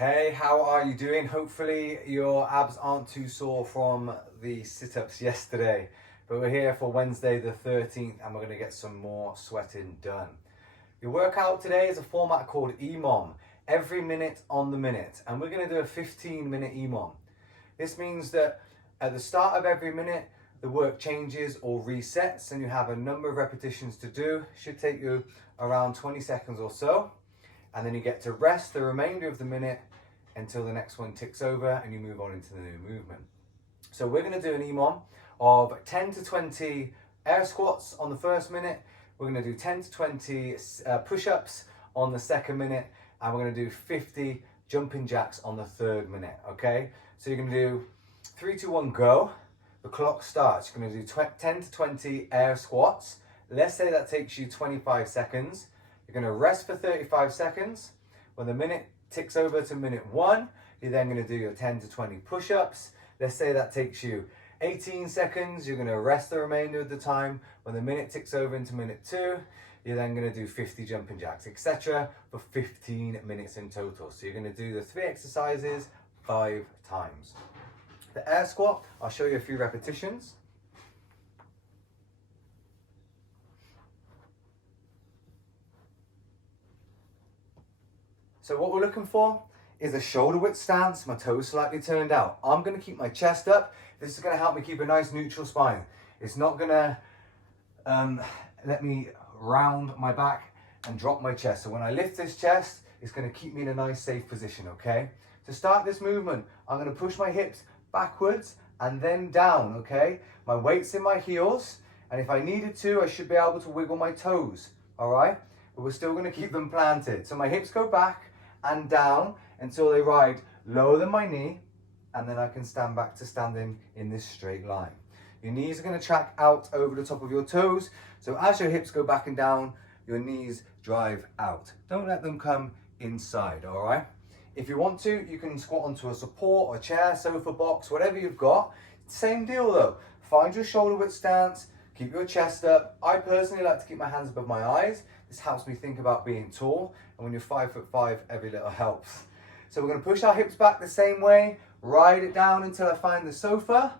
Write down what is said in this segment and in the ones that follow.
Hey, how are you doing? Hopefully your abs aren't too sore from the sit-ups yesterday. But we're here for Wednesday the 13th and we're going to get some more sweating done. Your workout today is a format called EMOM, every minute on the minute. And we're going to do a 15-minute EMOM. This means that at the start of every minute, the work changes or resets and you have a number of repetitions to do. Should take you around 20 seconds or so. And then you get to rest the remainder of the minute until the next one ticks over and you move on into the new movement. So we're going to do an EMOM of 10 to 20 air squats on the first minute. We're going to do 10 to 20 push-ups on the second minute. And we're going to do 50 jumping jacks on the third minute, okay? So you're going to do 3, 2, 1, go. The clock starts. You're going to do 10 to 20 air squats. Let's say that takes you 25 seconds. You're going to rest for 35 seconds. When the minute ticks over to minute 1, you're then going to do your 10 to 20 push-ups. Let's say that takes you 18 seconds. You're going to rest the remainder of the time. When the minute ticks over into minute 2, you're then going to do 50 jumping jacks, etc. for 15 minutes in total. So you're going to do the 3 exercises 5 times. The air squat, I'll show you a few repetitions. So what we're looking for is a shoulder width stance, my toes slightly turned out. I'm going to keep my chest up. This is going to help me keep a nice neutral spine. It's not going to let me round my back and drop my chest. So when I lift this chest, it's going to keep me in a nice safe position, okay? To start this movement, I'm going to push my hips backwards and then down, okay? My weight's in my heels, and if I needed to, I should be able to wiggle my toes, all right? But we're still going to keep them planted. So my hips go back and down until they ride lower than my knee, and then I can stand back to standing in this straight line. Your knees are going to track out over the top of your toes, so as your hips go back and down, your knees drive out. Don't let them come inside, all right? If you want to, you can squat onto a support or chair, sofa, box, whatever you've got. Same deal though. Find your shoulder width stance, keep your chest up. I personally like to keep my hands above my eyes. This helps me think about being tall, and when you're 5'5", every little helps. So we're going to push our hips back the same way, ride it down until I find the sofa,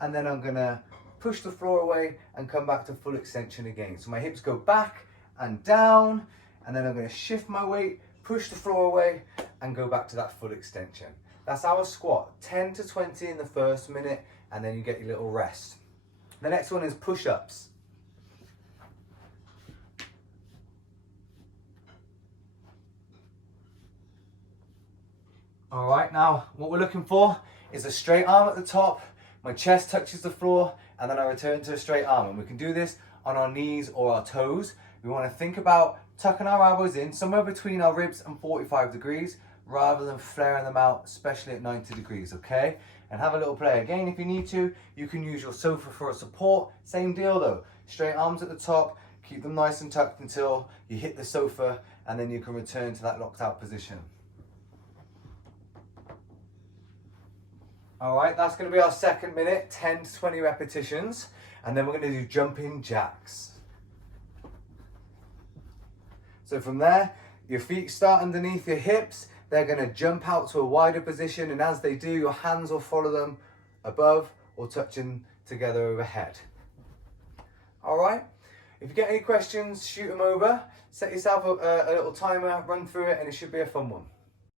and then I'm going to push the floor away and come back to full extension again. So my hips go back and down, and then I'm going to shift my weight, push the floor away, and go back to that full extension. That's our squat, 10 to 20 in the first minute, and then you get your little rest. The next one is push-ups. All right, now what we're looking for is a straight arm at the top, my chest touches the floor, and then I return to a straight arm. And we can do this on our knees or our toes. We want to think about tucking our elbows in somewhere between our ribs and 45 degrees rather than flaring them out, especially at 90 degrees, okay? And have a little play. Again, if you need to, you can use your sofa for a support. Same deal though, straight arms at the top, keep them nice and tucked until you hit the sofa, and then you can return to that locked out position. All right, that's going to be our second minute, 10 to 20 repetitions. And then we're going to do jumping jacks. So from there, your feet start underneath your hips. They're going to jump out to a wider position. And as they do, your hands will follow them above or touching together overhead. All right, if you get any questions, shoot them over. Set yourself a little timer, run through it, and it should be a fun one.